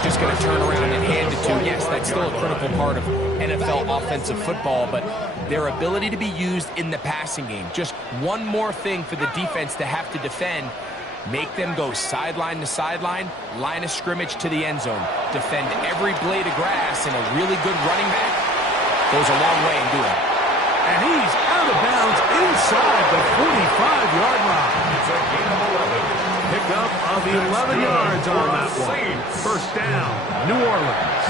you're just going to turn around and hand it to. Yes, that's still a critical part of NFL offensive football, but their ability to be used in the passing game. Just one more thing for the defense to have to defend. Make them go sideline to sideline, line of scrimmage to the end zone. Defend every blade of grass, and a really good running back goes a long way in doing it. And he's out of bounds inside the 45-yard line. It's a gain of 11. Pickup of 11 yards on that one. First down, New Orleans.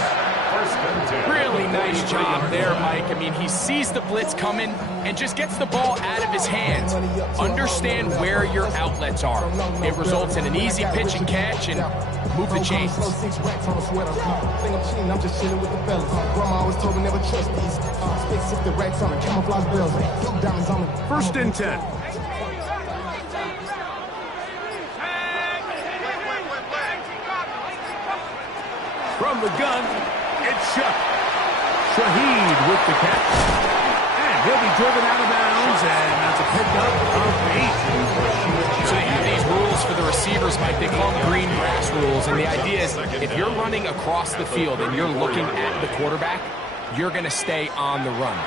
Really nice job there, Mike. I mean, he sees the blitz coming and just gets the ball out of his hands. Understand where your outlets are. It results in an easy pitch and catch and move the chains. First and 10. From the gun, it's Shuck. Shaheed with the catch. And he'll be driven out of bounds, and that's a pickup of 8. So they have these rules for the receivers, Mike. They call them green grass rules, and the idea is if you're running across the field and you're looking at the quarterback, you're going to stay on the run.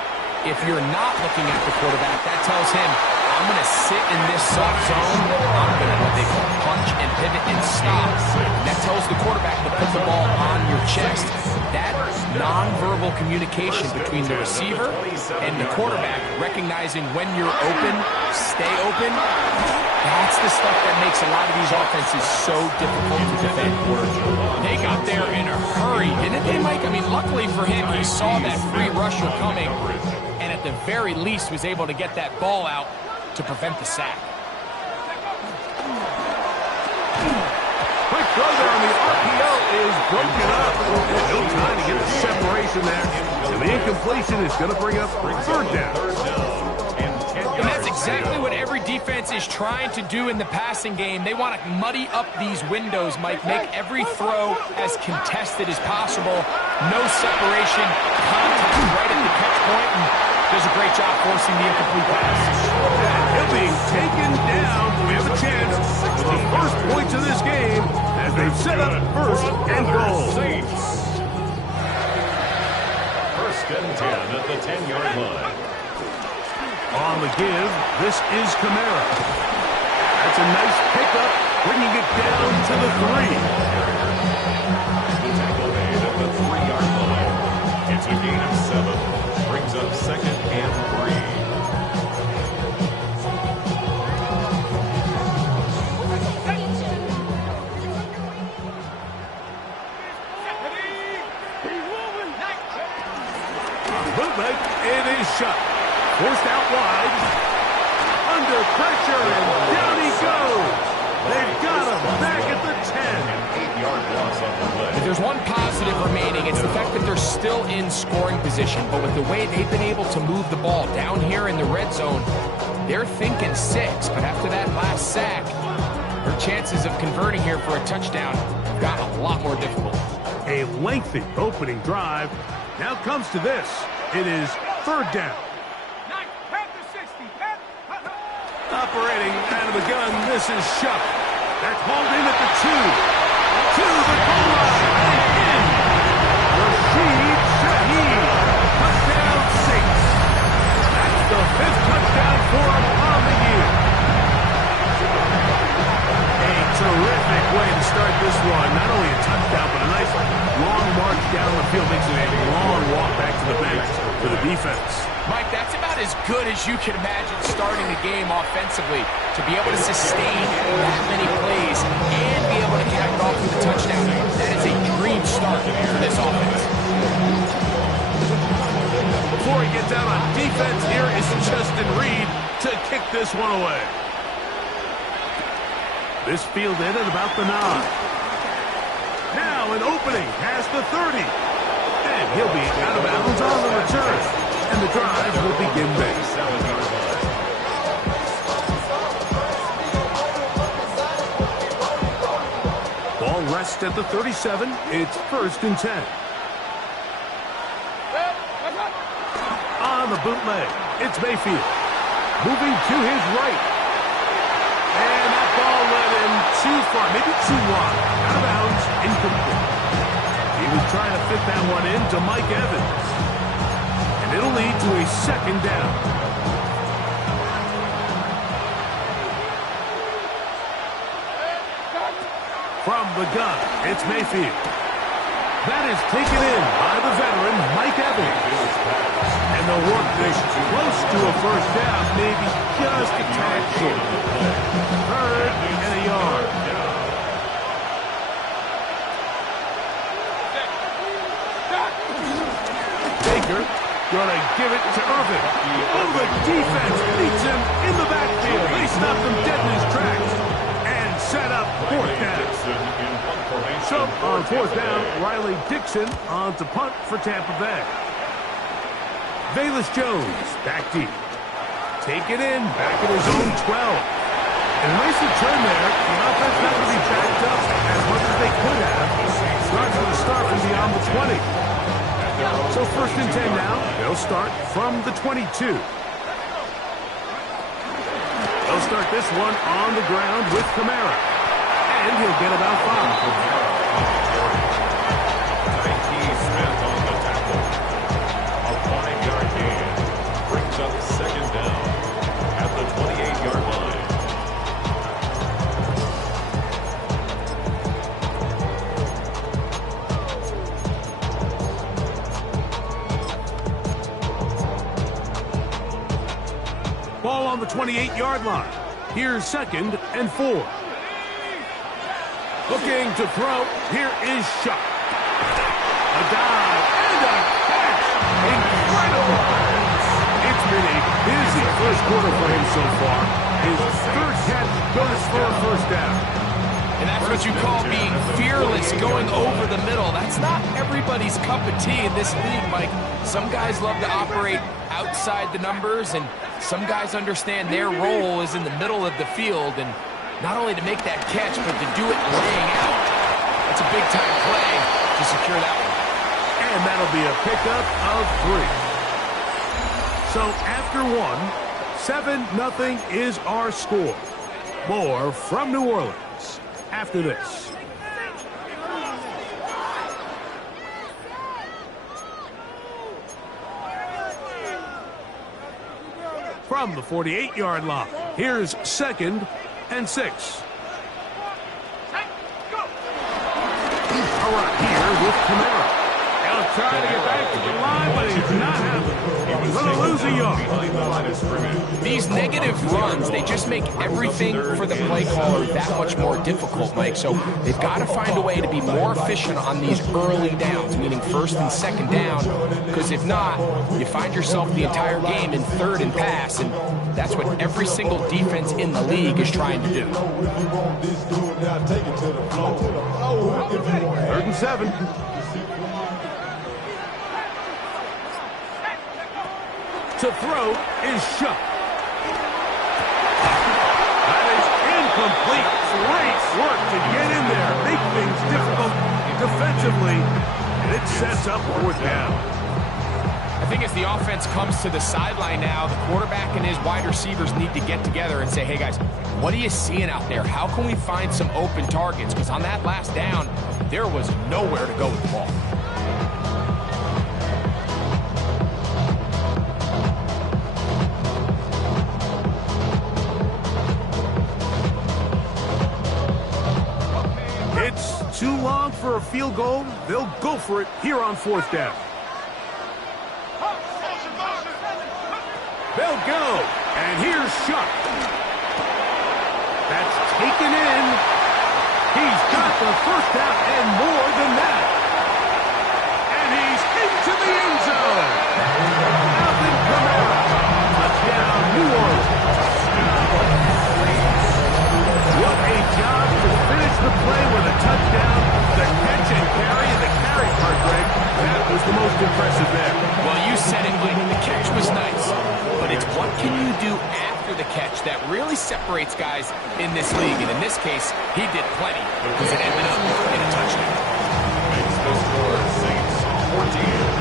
If you're not looking at the quarterback, that tells him, I'm going to sit in this soft zone. I'm going to what they call punch and pivot and stop. That tells the quarterback to put the ball on your chest. That nonverbal communication between the receiver and the quarterback, recognizing when you're open, stay open, that's the stuff that makes a lot of these offenses so difficult to defend. They got there in a hurry, didn't they, Mike? I mean, luckily for him, he saw that free rusher coming, and at the very least was able to get that ball out to prevent the sack. Quick throw there on the RPO is broken up. No time to get the separation there. And the incompletion is going to bring up third down. And that's exactly what every defense is trying to do in the passing game. They want to muddy up these windows, Mike, make every throw as contested as possible. No separation, contact right at the catch point, and does a great job forcing the incomplete pass. He'll be taken down. We have a chance for the first points of this game as they've set up first and goal. First and 10 at the 10-yard line. On the give, this is Kamara. That's a nice pickup, bringing it down to the 3. The tackle made at the 3-yard line. It's a gain of 7. Brings up second and 3. Bootleg, it is shut. Forced out wide. Under pressure, and down he goes. They've got him back at the 10. 8-yard loss on the play. If there's one positive remaining, it's the fact that they're still in scoring position. But with the way they've been able to move the ball down here in the red zone, they're thinking 6. But after that last sack, their chances of converting here for a touchdown have gotten a lot more difficult. A lengthy opening drive. Now comes to this. It is third down. Operating out of the gun, this is Shuck. That's hauled in at the 2. To the goal line and in. Rashid Shaheed. Touchdown 6. That's the 5th touchdown for him on the year. A terrific way to start this one. Not only a touchdown, but a nice long march down the field. Makes it a long walk back to the bench for the defense. Mike, that's about as good as you can imagine starting a game offensively. To be able to sustain that many plays and be able to cap it off with a touchdown, that is a dream start for this offense. Before he gets out on defense, here is Justin Reed to kick this one away. This fielded at about the 9. Now an opening past the 30. And he'll be out of bounds on the return. And the drive will begin there. Ball rests at the 37. It's first and 10. On the bootleg, it's Mayfield. Moving to his right. And that ball led him too far, maybe too wide. Out of bounds, incomplete. was trying to fit that one in to Mike Evans. And it'll lead to a second down. From the gun, it's Mayfield. That is taken in by the veteran, Mike Evans. And they'll work this close to a first down, maybe just a tad short. 3rd and a yard. Baker gonna give it to Irvin. Oh, the defense beats him in the backfield. They stop him dead in his tracks and set up 4th down. So on 4th down, Riley Dixon on to punt for Tampa Bay. Velus Jones back deep. Take it in, back at his own 12. And a nice return there. The offense not going to be backed up as much as they could have. Starts with a start from beyond the 20. So 1st and 10 now. They'll start from the 22. They'll start this one on the ground with Kamara. And he'll get about 5. Up 2nd down at the 28-yard line. Ball on the 28-yard line. Here's 2nd and 4. Looking to throw. Here is Shuck. A dive and a catch. Incredible. It's been a busy first quarter for him so far. His 3rd catch goes for a first down. And that's what you call being fearless, going over the middle. That's not everybody's cup of tea in this league, Mike. Some guys love to operate outside the numbers, and some guys understand their role is in the middle of the field, and not only to make that catch, but to do it laying out. That's a big-time play to secure that one. And that'll be a pickup of 3. So after 1, 7-0 is our score. More from New Orleans after this. From the 48-yard line, here's 2nd and 6. All right, here with Kamara. He'll try to get back to the line, but he's not happening. He's going to lose a yard. These negative runs, they just make everything for the play caller that much more difficult, Mike. So they've got to find a way to be more efficient on these early downs, meaning 1st and 2nd down, because if not, you find yourself the entire game in 3rd and pass, and that's what every single defense in the league is trying to do. 3rd and 7. To throw is Shuck. That is incomplete. Great work to get in there. Make things difficult defensively. And it sets up 4th down. I think as the offense comes to the sideline now, the quarterback and his wide receivers need to get together and say, hey guys, what are you seeing out there? How can we find some open targets? Because on that last down, there was nowhere to go with the ball. Too long for a field goal. They'll go for it here on 4th down. They'll go. And here's Shuck. That's taken in. He's got the first down and more than that. And he's into the end zone. Alvin Kamara. Touchdown, New Orleans. What a job to finish the play with a touchdown. The catch and carry, and the carry part, Greg, that was the most impressive there. Well, you said it, Mike. The catch was nice, but it's what can you do after the catch that really separates guys in this league. And in this case, he did plenty because it ended up in a touchdown. Makes the score Saints 14.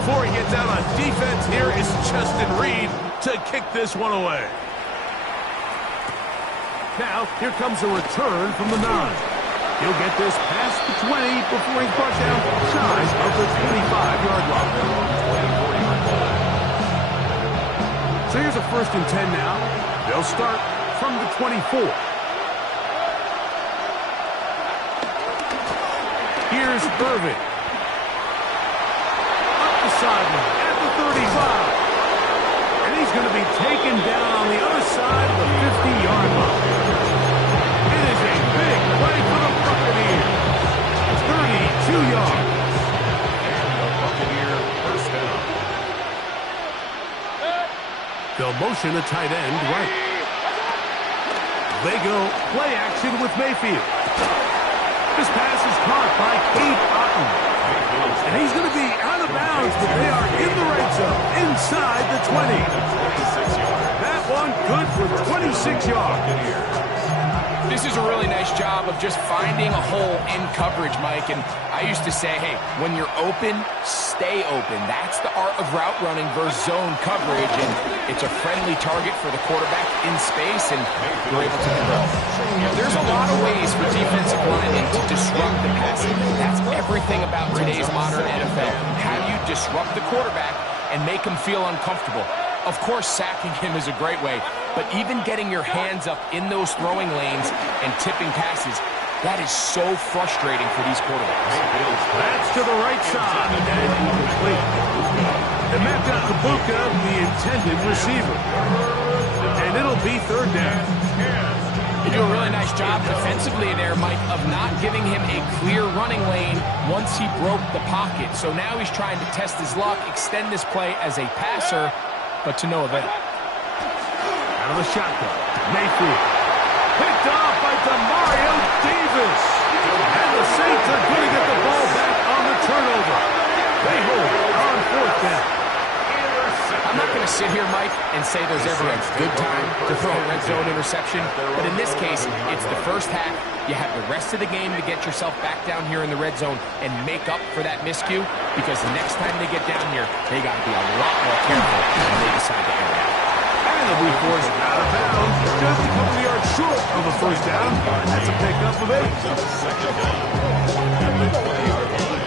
Before he gets out on defense, here is Justin Reed to kick this one away. Now, here comes a return from the 9. He'll get this past the 20 before he's brought down shy of the 25-yard line. So here's a 1st and 10 now. They'll start from the 24. Here's Irvin. Up the sideline at the 35. And he's going to be taken down on the other side of the 50-yard line. It is a big play for the Buccaneers. 32 yards. And the Buccaneer first down. They'll motion a tight end right. They go play action with Mayfield. This pass is caught by Kate Otten. And he's going to be out of bounds, but they are in the red zone, inside the 20. That one good for 26 yards. This is a really nice job of just finding a hole in coverage, Mike. And I used to say, hey, when you're open, stay open. That's the art of route running versus zone coverage. And it's a friendly target for the quarterback in space, and you're able to control. There's a lot of ways for defensive linemen to disrupt the passing. That's everything about today's modern NFL. How you disrupt the quarterback and make him feel uncomfortable. Of course, sacking him is a great way, but even getting your hands up in those throwing lanes and tipping passes, that is so frustrating for these quarterbacks. That's to the right side, and incomplete. And Matt got Kabuka, the intended receiver. And it'll be 3rd down. You do a really nice job defensively there, Mike, of not giving him a clear running lane once he broke the pocket. So now he's trying to test his luck, extend this play as a passer, but to no avail. Out of the shotgun, Mayfield. Picked off by Demario Davis. And the Saints are going to get the ball back on the turnover. They hold on 4th down. I'm not going to sit here, Mike, and say there's ever a good time to throw a red zone interception, but in this case, it's the first half. You have the rest of the game to get yourself back down here in the red zone and make up for that miscue, because the next time they get down here, they got to be a lot more careful when they decide to air it out. And they'll be forced out of bounds, just a couple of yards short of a 1st down. That's a pickup of 8. Second down at the 20-yard line.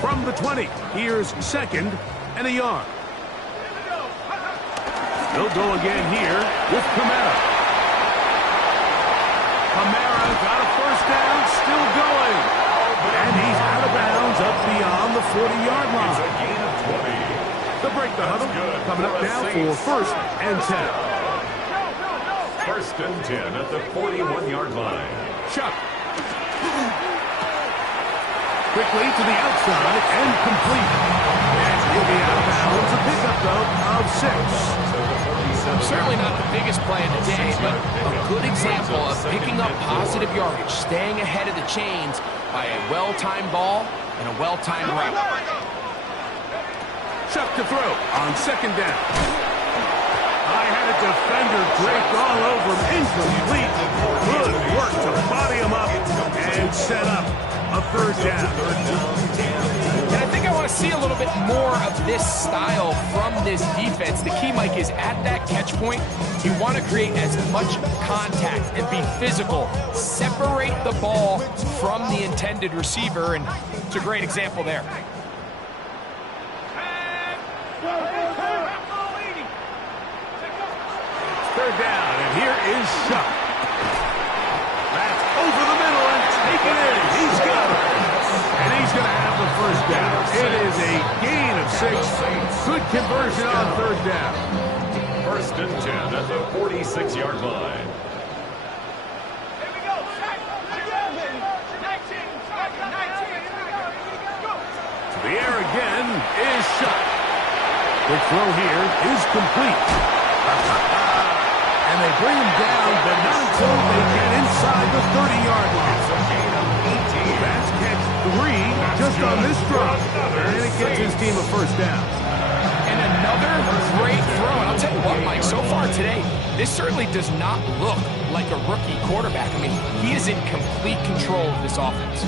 From the 20, here's 2nd and a yard. They'll go again here with Kamara. Kamara got a 1st down, still going. And he's out of bounds up beyond the 40-yard line. It's a gain of 20. They'll break the huddle. Coming up now for 1st and 10. 1st and 10 at the 41-yard line. Chuck. Quickly to the outside and complete. And he'll be out of bounds. A pickup, though, of 6. Certainly not the biggest play of the day, but a good example of picking up positive yardage, staying ahead of the chains by a well-timed ball and a well-timed route. Chuck to throw on 2nd down. I had a defender draped all over him. Incomplete. Good work to body him up and set up a 3rd down. And I think I want to see a little bit more of this style from this defense. The key, Mike, is at that catch point, you want to create as much contact and be physical. Separate the ball from the intended receiver, and it's a great example there. 3rd down, and here is Shuck. That's over the middle and taken in. He's got it. And he's going to have the 1st down. It is a gain of 6. Good conversion on 3rd down. 1st and 10 at the 46-yard line. To the air again is Shuck. Quick throw here is complete. And they bring him down, but not until they get inside the 30-yard line. It's a gain of 18. That's catch 3 just on this drive. And it gets his team a 1st down. And another great throw. And I'll tell you what, Mike, so far today, this certainly does not look like a rookie quarterback. I mean, he is in complete control of this offense.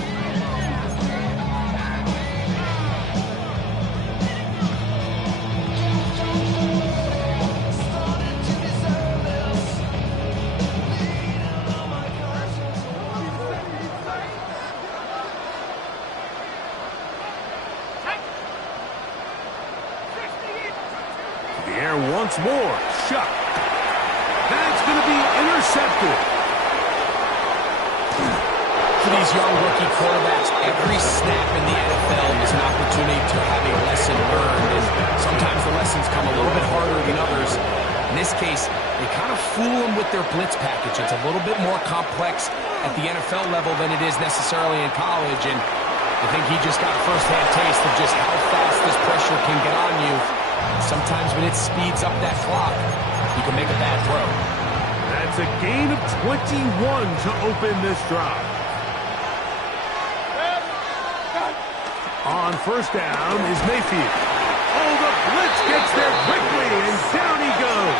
The air once more. Shuck. That's going to be intercepted. For these young rookie quarterbacks, every snap in the NFL is an opportunity to have a lesson learned, and sometimes the lessons come a little bit harder than others. In this case, they kind of fool them with their blitz package. It's a little bit more complex at the NFL level than it is necessarily in college, and I think he just got a first-hand taste of just how fast this pressure can get on you. Sometimes when it speeds up that clock, you can make a bad throw. That's a gain of 21 to open this drive. On first down is Mayfield. Oh, the blitz gets there quickly, and down he goes.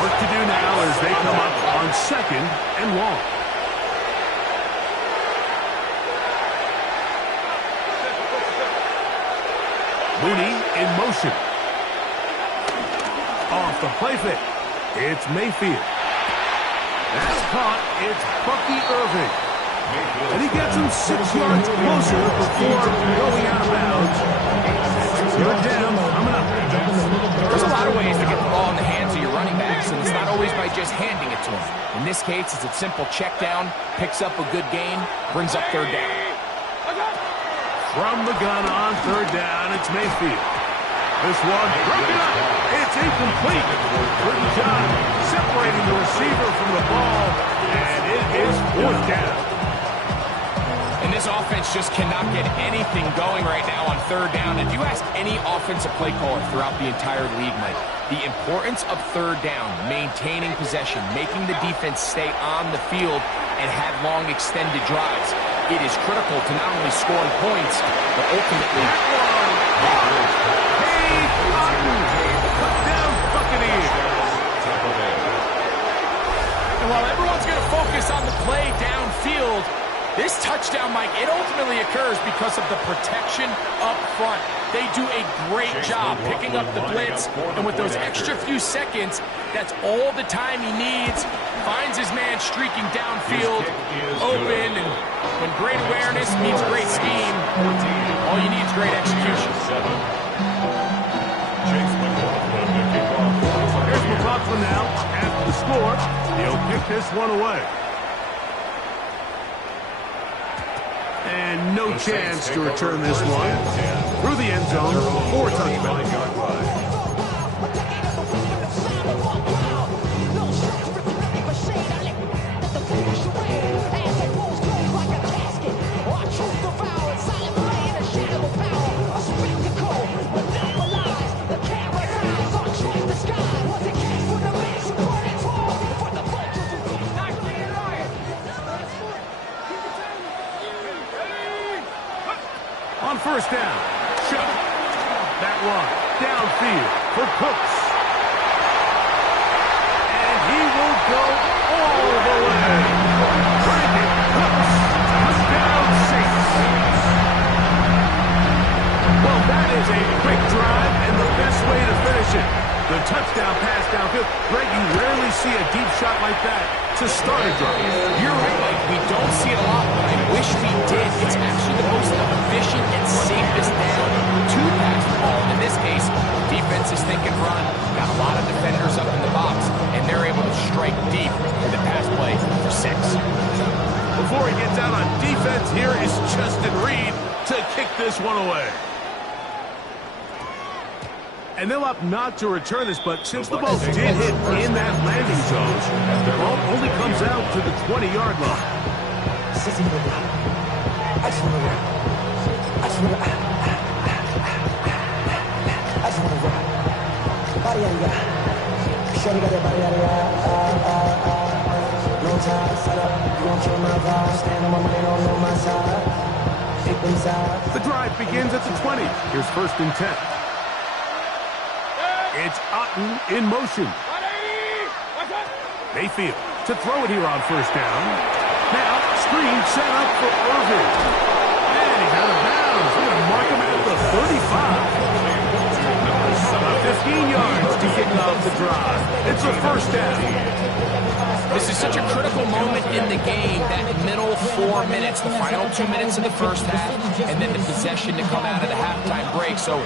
Work to do now as they come up on second and long. Mooney in motion. Off the play fake. It's Mayfield. That's caught. It's Bucky Irving. And he gets him 6 yards closer before going out of bounds. Third down, coming up. There's a lot of ways to get the ball in the hands of your running backs, and it's not always by just handing it to them. In this case, it's a simple check down, picks up a good gain, brings up third down. From the gun on third down, it's Mayfield. This one broken up. It's incomplete. Good job separating the receiver from the ball, and it is fourth down. And this offense just cannot get anything going right now on third down. If you ask any offensive play caller throughout the entire league, Mike, the importance of third down, maintaining possession, making the defense stay on the field and have long extended drives, it is critical to not only scoring points, but ultimately... And while everyone's going to focus on the play downfield, this touchdown, Mike, it ultimately occurs because of the protection up front. They do a great job picking up the blitz, and with those extra few seconds, that's all the time he needs. Finds his man streaking downfield, open, and when great awareness means great scheme, all you need is great execution. Here's McLaughlin now. After the score, he'll pick this one away. And no chance to return this one. Through the end zone for a touchdown. On first down, Chuck. That one downfield for Cooks. And he will go all the way. Brandon Cooks, touchdown Saints. Well, that is a quick drive and the best way to finish it. The touchdown pass downfield. Greg, you rarely see a deep shot like that to start a drive. You're right, Mike. We don't see it a lot, but I wish we did. It's actually the most efficient and safest down to pass the ball. In this case, defense is thinking run, got a lot of defenders up in the box, and they're able to strike deep with the pass play for 6. Before he gets out on defense, here is Justin Reed to kick this one away. And they'll opt not to return this, but since the ball did hit in that landing zone, the ball only comes out to the 20-yard line. The drive begins at the 20. Here's first and 10. It's Otten in motion. Mayfield to throw it here on first down. Now, screen set up for Irving. And he's out of bounds. They're going to mark him at the 35. About 15 yards to kick off the drive. It's a first down. This is such a critical moment in the game, that middle 4 minutes, the final 2 minutes of the first half, and then the possession to come out of the halftime break. So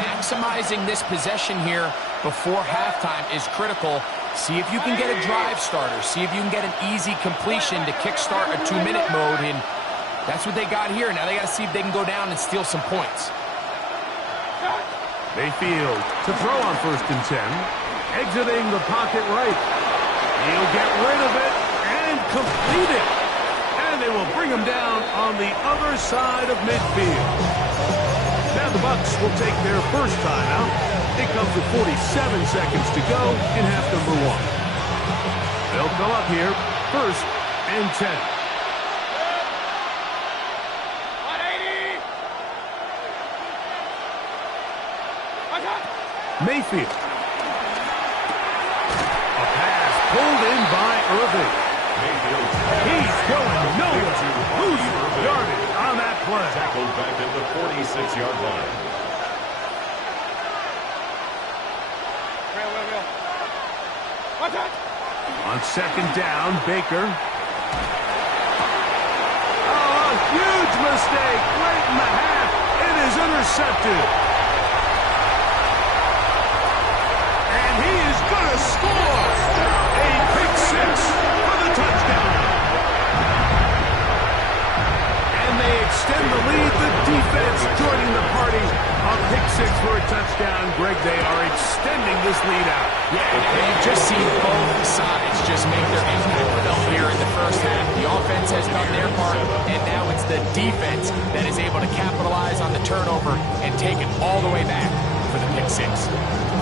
maximizing this possession here before halftime is critical. See if you can get a drive starter. See if you can get an easy completion to kickstart a 2-minute mode, and that's what they got here. Now they got to see if they can go down and steal some points. Mayfield to throw on 1st and 10. Exiting the pocket right. He'll get rid of it and complete it. And they will bring him down on the other side of midfield. Now the Bucs will take their first timeout. It comes with 47 seconds to go in half number 1. They'll come up here, 1st and 10. Mayfield. A pass pulled in by Irving. He's going nowhere. Who's yarded on that play? Tackled back at the 46-yard line. On 2nd down, Baker. Oh, a huge mistake late in the half. It is intercepted. And he is going to score. A pick 6 for the touchdown. And they extend the lead. The defense joining the party on pick 6 for a touchdown. Greg, they are extending this lead out. Yeah, and you've just seen both sides just make their impact felt here in the first half. The offense has done their part, and now it's the defense that is able to capitalize on the turnover and take it all the way back for the pick 6.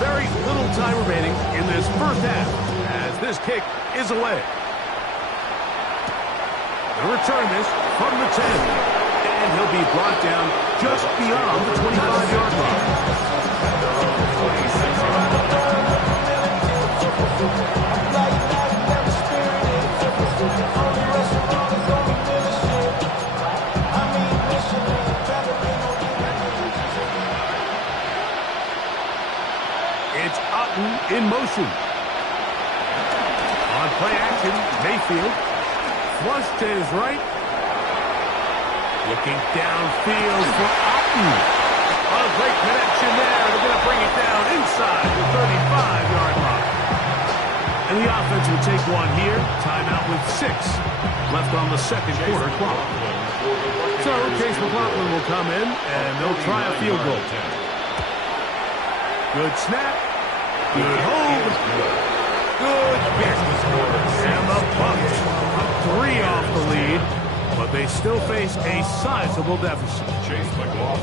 Very little time remaining in this first half as this kick is away. They'll return this from the 10. And he'll be brought down just beyond the 25-yard line. It's Otten in motion. On play action, Mayfield. Flush to his right. Looking downfield for Otten. A great connection there. They're going to bring it down inside the 35-yard line. And the offense will take one here. Timeout with 6 left on the second quarter clock. So Chase McLaughlin will come in, and they'll try a field goal. Good snap. Good hold. Good business. And the Bucs up 3 off the lead, but they still face a sizable deficit.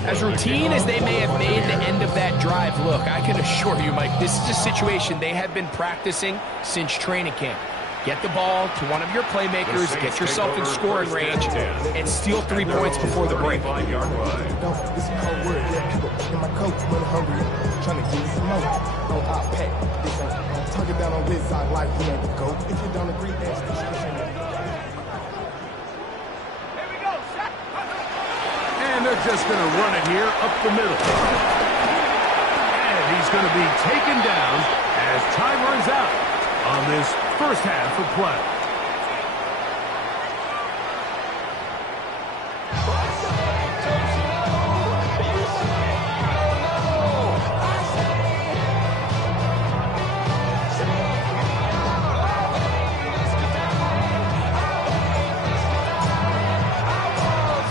As routine as they may have made the end of that drive look, I can assure you, Mike, this is a situation they have been practicing since training camp. Get the ball to one of your playmakers, get yourself in scoring range, and steal 3 points before the break. This is cold word, yeah, people in my coat when hungry, trying to get some more. On our pack, this ain't talking down on this side like he ain't the goat. If you don't agree, ask the discussion. And they're just going to run it here up the middle. And he's going to be taken down as time runs out on this first half of play.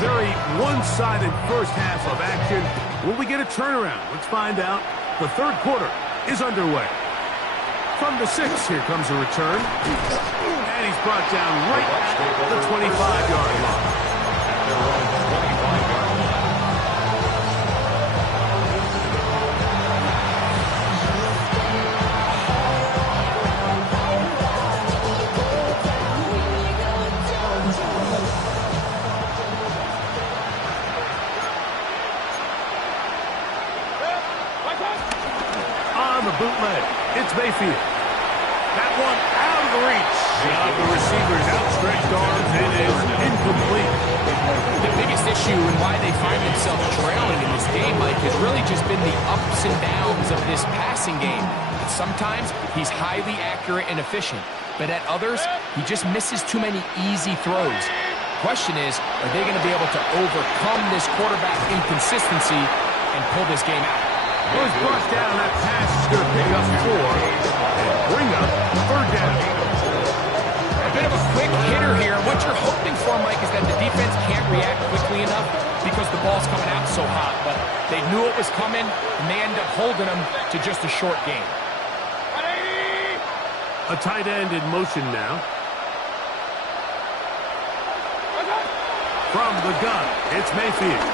Very one-sided first half of action. Will we get a turnaround? Let's find out. The third quarter is underway. From the 6, here comes a return. And he's brought down right at the 25-yard line. On the bootleg, it's Mayfield. That one out of the reach of the receiver's outstretched arms. It is incomplete. The biggest issue and why they find themselves trailing in this game, Mike, has really just been the ups and downs of this passing game. And sometimes he's highly accurate and efficient. but at others, he just misses too many easy throws. Question is, are they going to be able to overcome this quarterback inconsistency and pull this game out? Was brought down. That pass is going to pick up 4 and bring up 3rd down. A bit of a quick hitter here. What you're hoping for, Mike, is that the defense can't react quickly enough because the ball's coming out so hot. But they knew it was coming, and they end up holding them to just a short game. A tight end in motion now. From the gun, it's Mayfield.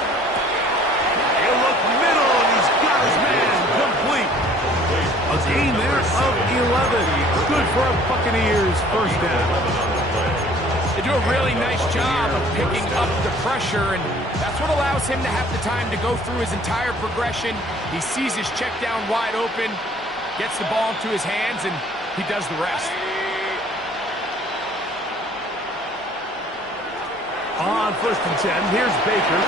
He'll look middle, and he's got his man complete. A gain there of 11. Good for a Buccaneers first down. They do a really nice job of picking up the pressure, and that's what allows him to have the time to go through his entire progression. He sees his check down wide open, gets the ball into his hands, and he does the rest. On 1st and 10, here's Baker.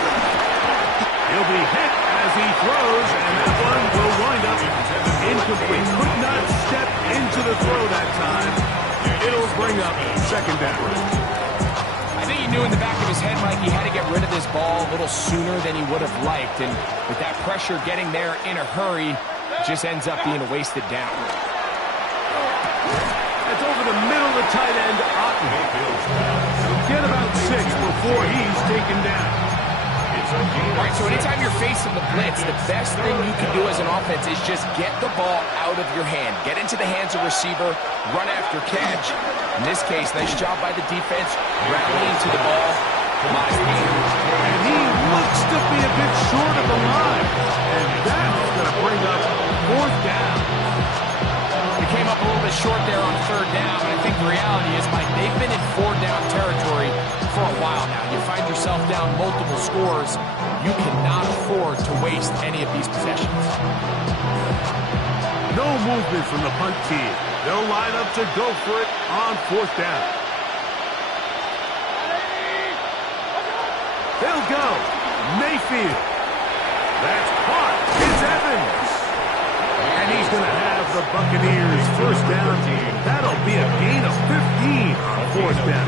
He'll be hit as he throws, and that one will wind up incomplete. Could not step into the throw that time. It'll bring up 2nd down. I think he knew in the back of his head, Mike, he had to get rid of this ball a little sooner than he would have liked, and with that pressure getting there in a hurry, it just ends up being a wasted down. That's over the middle of the tight end, Otten. He'll get about 6 before he's taken down. All right, so anytime you're facing the blitz, the best thing you can do as an offense is just get the ball out of your hand. Get into the hands of receiver, run after catch. In this case, nice job by the defense, rallying to the ball. Nice game. And he looks to be a bit short of the line. And that's going to bring up 4th down. They came up a little bit short there on 3rd down, but I think the reality is, Mike, they've been in 4th-down territory for a while now. You find yourself down multiple scores, you cannot afford to waste any of these possessions. No movement from the punt team. They'll line up to go for it on 4th down. They'll go. Mayfield. That's caught. It's Evans. And he's going to have the Buccaneers first down. That'll be a gain of 15 on 4th down.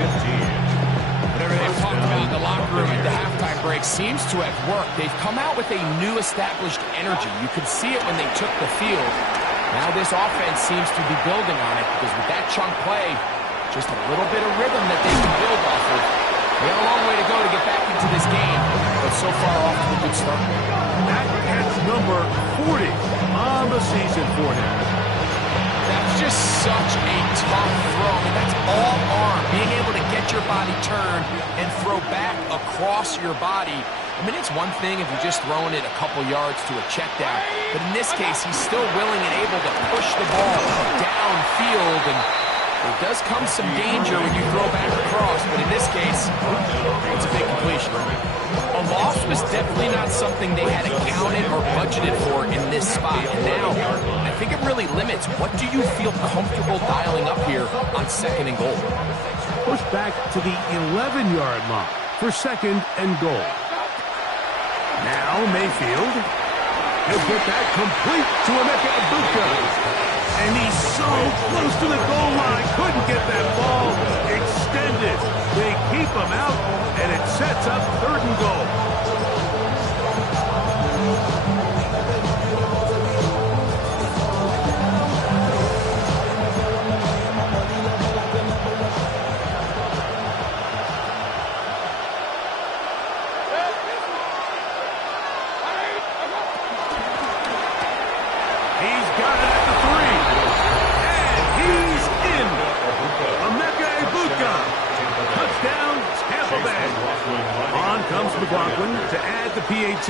Whatever they've talked about in the locker room at the halftime break seems to have worked. They've come out with a new established energy. You could see it when they took the field. Now this offense seems to be building on it because with that chunk play, just a little bit of rhythm that they can build off of. They have a long way to go to get back into this game, but so far off to a good start. That's number 40 on the season for him. That's just such a tough throw. I mean, that's all arm, being able to get your body turned and throw back across your body. I mean, it's one thing if you're just throwing it a couple yards to a check down, but in this case, he's still willing and able to push the ball downfield, and there does come some danger when you throw back across, but in this case, it's a big completion. A loss was definitely not something they had accounted or budgeted for in this spot, and now I think it really limits what do you feel comfortable dialing up here on 2nd and goal. Push back to the 11-yard line for 2nd and goal. Now Mayfield. He'll get that complete to Emeka Egbuka. And he's so close to the goal line. Couldn't get that ball extended. They keep him out, and it sets up 3rd and goal. He's got it at the 3. And he's in. Emeka Egbuka. Touchdown, Tampa Bay. On comes McLaughlin to add the PAT.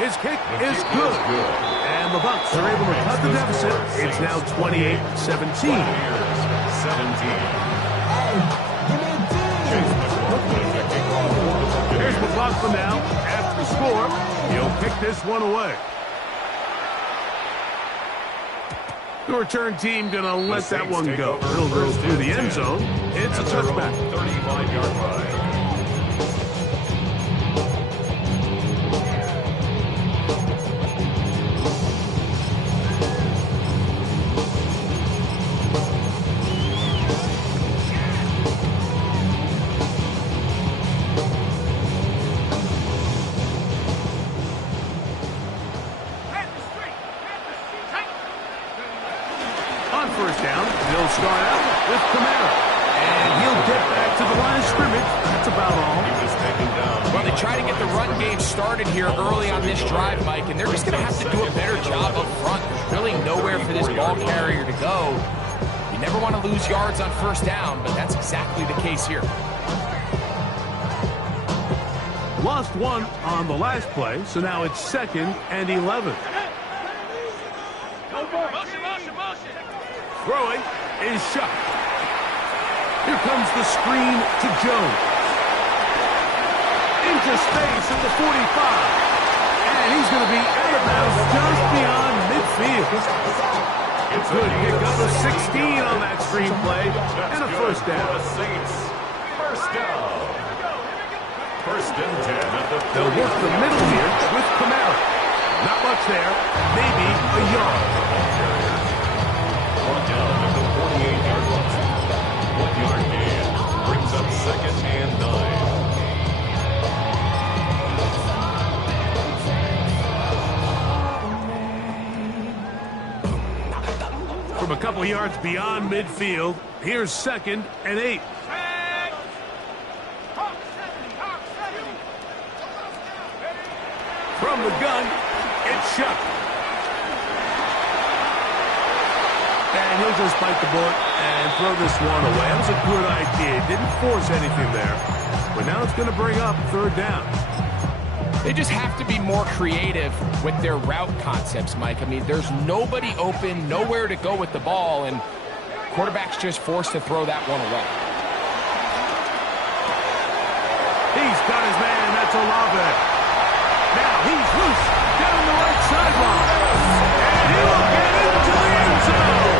His kick is good. And the Bucs are able to cut the deficit. It's now 28-17. Here's McLaughlin now. After the score, he'll kick this one away. The return team going to let that one go. It'll go through the end zone. It's a touchback. 35-yard line. first down. They'll start out with Kamara. And he'll get back to the line of scrimmage. That's about all. He was taken down. Well, they try to get the run game started here early on this drive, Mike, and they're just going to have to do a better job up front. There's really nowhere for this ball carrier to go. You never want to lose yards on first down, but that's exactly the case here. Lost one on the last play, so now it's 2nd and 11. Throwing is shot. Here comes the screen to Jones. Into space at the 45. And he's going to be out of bounds just beyond midfield. Good pick up of 16 on that screenplay and a first down. The Saints. First down. First and 10 at the 30. They'll work the middle here with Kamara. Not much there. Maybe a yard. Brought down at the 48-yard line. 1-yard gain. Brings up 2nd and 9. From a couple yards beyond midfield, here's 2nd and 8. From the gun, it's shut. And he'll just bite the bullet and throw this one away. That was a good idea. Didn't force anything there. But now it's going to bring up 3rd down. They just have to be more creative with their route concepts, Mike. I mean, there's nobody open, nowhere to go with the ball, and quarterback's just forced to throw that one away. He's got his man. That's Olave. Now he's loose down the right sideline. And he will get into the end zone.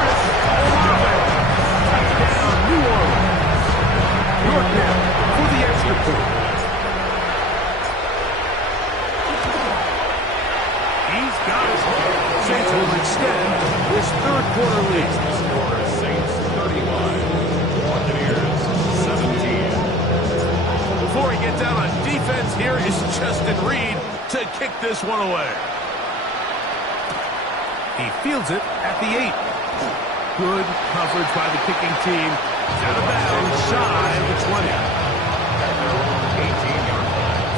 Chris Olave. Touchdown, New Orleans. York now for the extra point. He's got his man. Saints will extend this 3rd quarter lead. Score Saints 31. Buccaneers 17. Before he gets out on defense, here is Justin Reed to kick this one away. He fields it at the 8. Good coverage by the kicking team. Out of bounds, shy of the 20. At their own 18-yard line.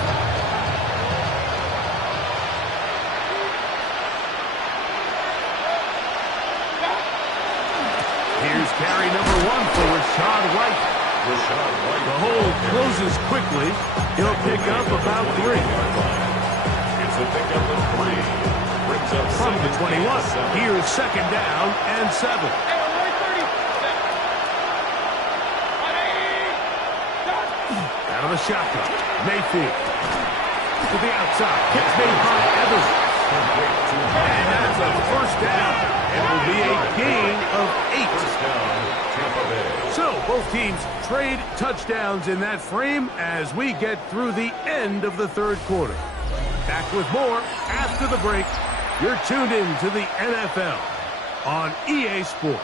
Here's carry number 1 for Rashad White. Rashad White. The hold closes quickly. He'll pick up about 3. It's a pickup of 3. Brings up From the 2nd 21. and 7. Here's 2nd down and 7. Out of the shotgun. Mayfield. To the outside. Catch made by Evans. And that's a first down. It will be a gain of 8. First down, Tampa Bay. So both teams trade touchdowns in that frame as we get through the end of the 3rd quarter. Back with more after the break. You're tuned in to the NFL on EA Sports.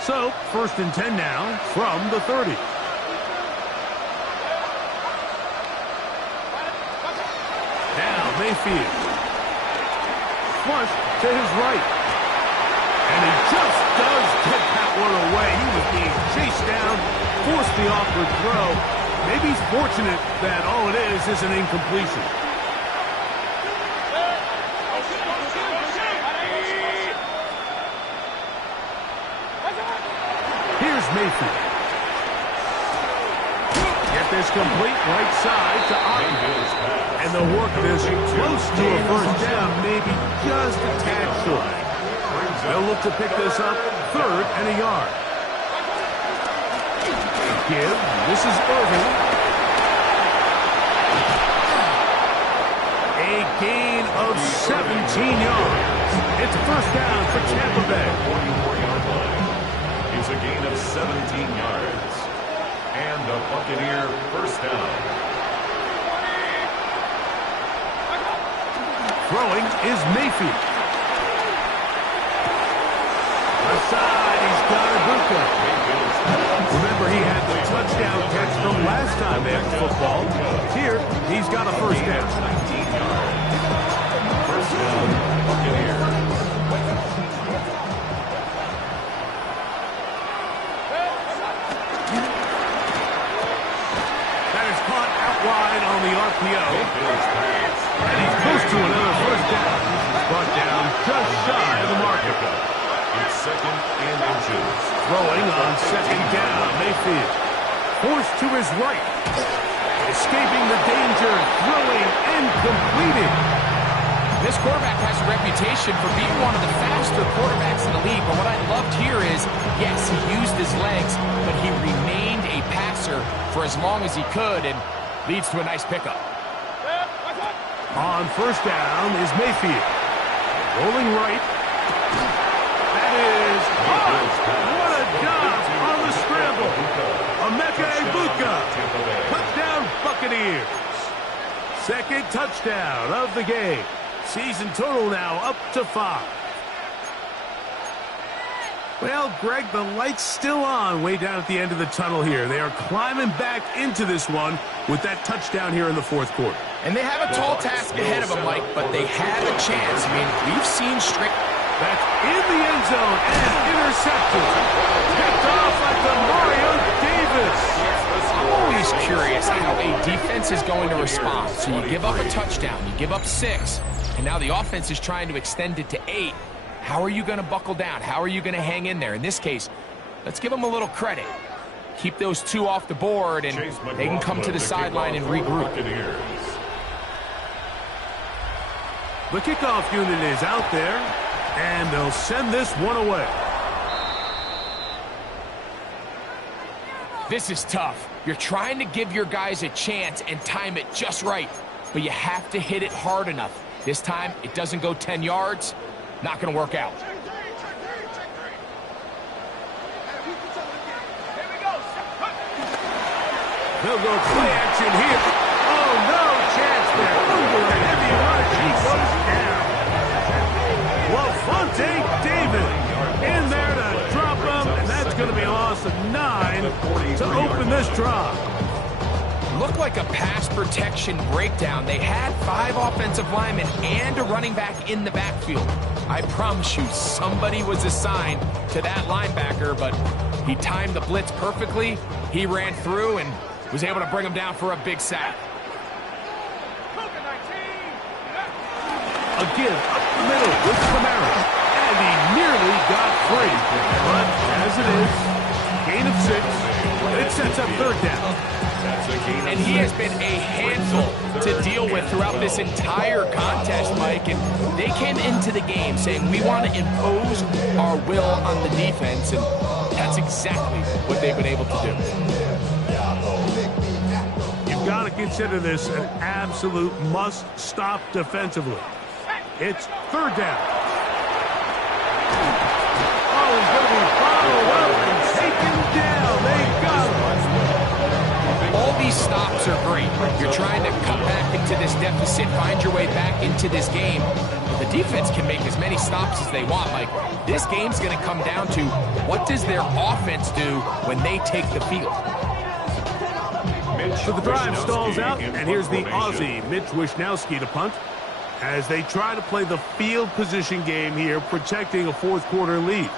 So, 1st and 10 now from the 30. Now Mayfield. Flush to his right. And he just does get that one away. He was being chased down, forced the awkward throw. Maybe he's fortunate that all it is an incompletion. Here's Mayfield. Get this complete right side to Otton. And they'll work this close to a first down, maybe just a tad short. They'll look to pick this up 3rd and a yard. Give. This is Irving. A gain of 17 yards. It's a first down for Tampa Bay. 44-yard line. It's a gain of 17 yards. And a Buccaneer first down. Throwing is Mayfield. Left side, he's got Ibuka. Remember, he had the touchdown catch from last time they had football. Here, he's got a first down. 19 yards. right on the RPO. And he's close to another first down. Brought down just shy of the marker. It's second and inches. Throwing on second down, Mayfield. Forced to his right. Escaping the danger, throwing and completing. This quarterback has a reputation for being one of the faster quarterbacks in the league, but what I loved here is, yes, he used his legs, but he remained a passer for as long as he could, and leads to a nice pickup. On first down is Mayfield. Rolling right. That is hard. What a job on the scramble. Emeka Egbuka. Touchdown Buccaneers. Second touchdown of the game. Season total now up to 5. Well, Greg, the light's still on way down at the end of the tunnel here. They are climbing back into this one with that touchdown here in the fourth quarter. And they have a tall task ahead of them, Mike, but they have a chance. I mean, we've seen straight... That's in the end zone and intercepted. Picked off by Demario Davis. I'm always curious how a defense is going to respond. So you give up a touchdown, you give up 6, and now the offense is trying to extend it to 8. How are you going to buckle down? How are you going to hang in there? In this case, let's give them a little credit. Keep those 2 off the board, and they can come to the sideline and regroup. The kickoff unit is out there, and they'll send this one away. This is tough. You're trying to give your guys a chance and time it just right, but you have to hit it hard enough. This time, it doesn't go 10 yards. Not going to work out. They'll go play action here. Oh, no chance there. Over a heavy rush. He goes down. Lavonte David in there to drop him, and that's going to be a loss of 9 to open this drive. Looked like a pass protection breakdown. They had 5 offensive linemen and a running back in the backfield. I promise you, somebody was assigned to that linebacker, but he timed the blitz perfectly. He ran through and was able to bring him down for a big sack. Again, up the middle with Camara. And he nearly got free. But as it is, gain of 6. It sets up third down. And he has been a handful to deal with throughout this entire contest, Mike. And they came into the game saying, we want to impose our will on the defense. And that's exactly what they've been able to do. You've got to consider this an absolute must-stop defensively. It's third down. Oh, he's going to be followed up and taken down. They got him. All these stops are great. You're trying to cut back into this deficit, find your way back into this game. The defense can make as many stops as they want, Mike. This game's going to come down to what does their offense do when they take the field. So the drive stalls out, and here's the Aussie, Mitch Wishnowsky, to punt, as they try to play the field position game here, protecting a fourth quarter lead.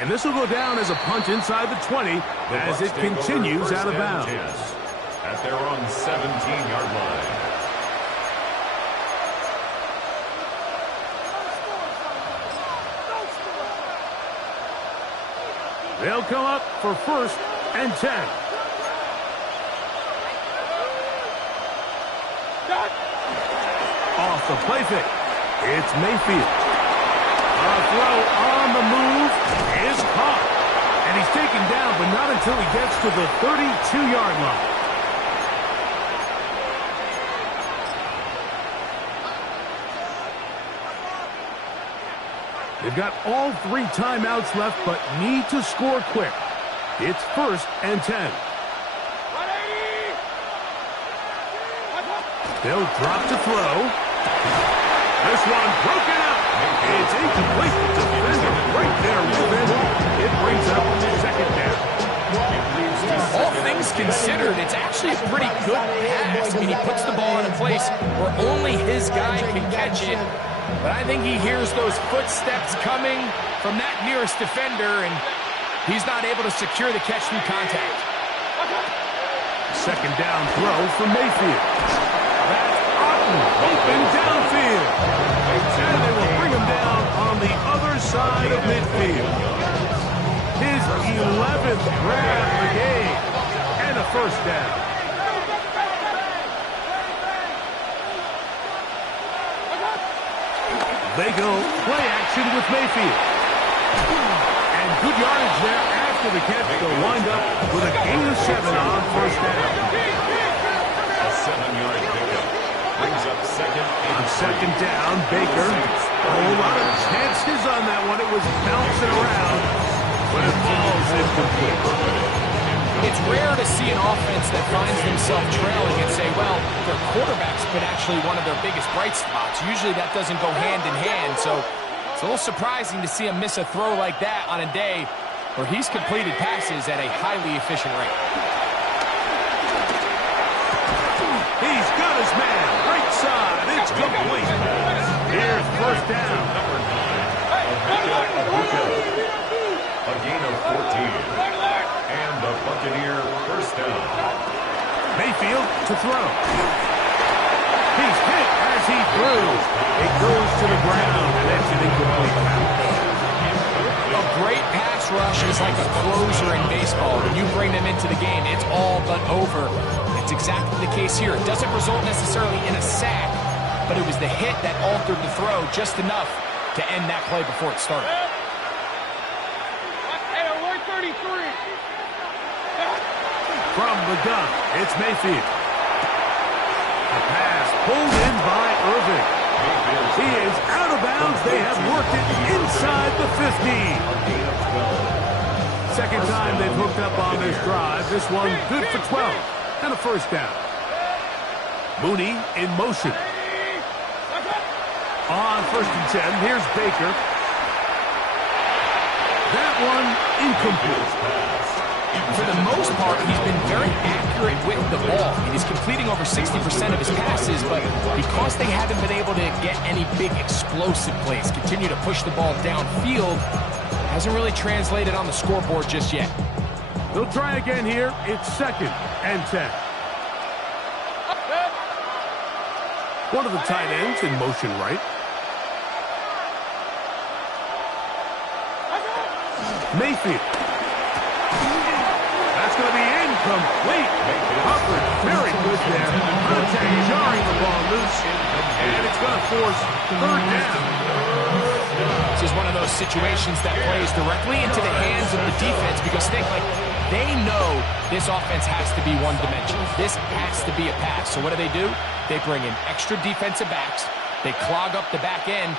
And this will go down as a punt inside the 20 as it continues out of bounds. At their own 17-yard line. They'll come up for first and 10. Off the play fake. It's Mayfield. A throw on the move is caught. And he's taken down, but not until he gets to the 32-yard line. They've got all 3 timeouts left, but need to score quick. It's first and 10. They'll drop to throw. This one broken up. It's incomplete. The defender right there with him. It brings up second down. All things considered, it's actually a pretty good pass. I mean, he puts the ball in a place where only his guy can catch it. But I think he hears those footsteps coming from that nearest defender, and he's not able to secure the catch through contact. Second down throw for Mayfield. That's Otten open downfield. And they will bring him down on the other side of midfield. His 11th grab of the game. And a first down. They go play action with Mayfield. And good yardage there after the catch. They'll wind up with a gain of 7 on first down. A 7-yard pickup brings up second. On second down, Baker. A whole lot of chances on that one. It was bouncing around, but it falls incomplete. It's rare to see an offense that finds themselves trailing and say, well, their quarterback's been actually one of their biggest bright spots. Usually that doesn't go hand in hand, so it's a little surprising to see him miss a throw like that on a day where he's completed passes at a highly efficient rate. He's got his man. Right side. It's complete. Here's first down. A gain of 14. And the Buccaneer first down. Mayfield to throw. He's hit as he throws. It goes to the ground, and that's an incomplete pass. A great pass rush is like a closer in baseball. When you bring them into the game, it's all but over. It's exactly the case here. It doesn't result necessarily in a sack, but it was the hit that altered the throw just enough to end that play before it started. From the gun, it's Mayfield. The pass pulled in by Irving. He is out of bounds. They have worked it inside the 15. Second time they've hooked up on this drive. This one good for 12 and a first down. Mooney in motion. On first and 10, here's Baker. That one incomplete. For the most part, he's been very accurate with the ball. He's completing over 60% of his passes, but because they haven't been able to get any big explosive plays, continue to push the ball downfield, hasn't really translated on the scoreboard just yet. They'll try again here. It's second and 10. One of the tight ends in motion right. Mayfield. That's going to be incomplete. Covered very good there. Contact jarring the ball loose. And it's going to force third down. This is one of those situations that plays directly into the hands of the defense because they know this offense has to be one-dimensional. This has to be a pass. So what do? They bring in extra defensive backs. They clog up the back end.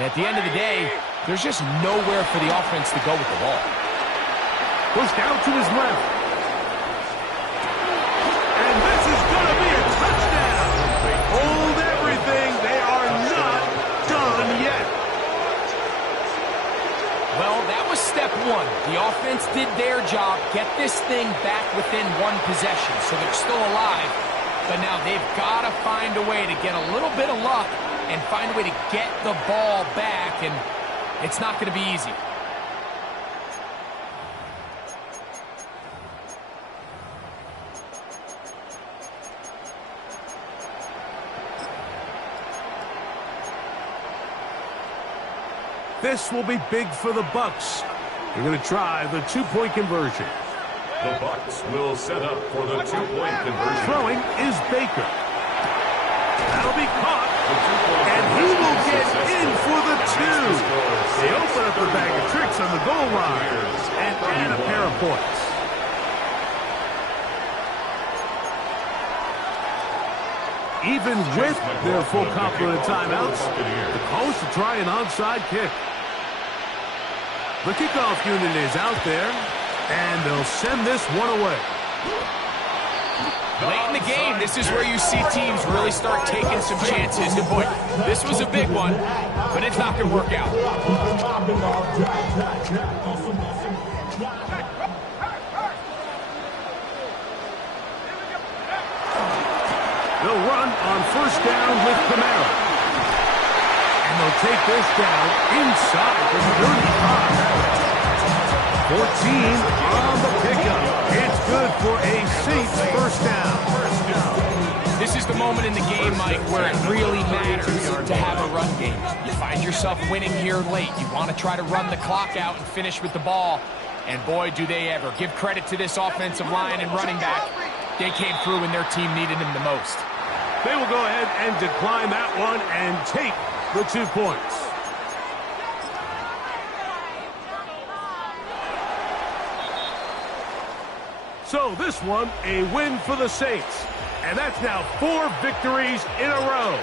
And at the end of the day, there's just nowhere for the offense to go with the ball. Pushed out to his left. And this is going to be a touchdown. They hold everything. They are not done yet. Well, that was step one. The offense did their job, get this thing back within one possession, so they're still alive. But now they've got to find a way to get a little bit of luck and find a way to get the ball back, and it's not going to be easy. This will be big for the Bucs. They're going to try the two-point conversion. The Bucs will set up for the two-point conversion. Throwing is Baker. That'll be caught. And he will get in for the two. They open up a bag of tricks on the goal line and add a pair of points. Even with their full complement of timeouts, the calls to try an onside kick. The kickoff unit is out there, and they'll send this one away. Late in the game, this is where you see teams really start taking some chances. And boy, this was a big one, but it's not going to work out. They'll run on first down with Kamara. And they'll take this down inside the 35. 14 on the pickup. It's good for a Saints first down. This is the moment in the game, Mike, where it really matters to have a run game. You find yourself winning here late. You want to try to run the clock out and finish with the ball. And boy, do they ever. Give credit to this offensive line and running back. They came through when their team needed them the most. They will go ahead and decline that one and take the 2 points. So this one, a win for the Saints. And that's now 4 victories in a row.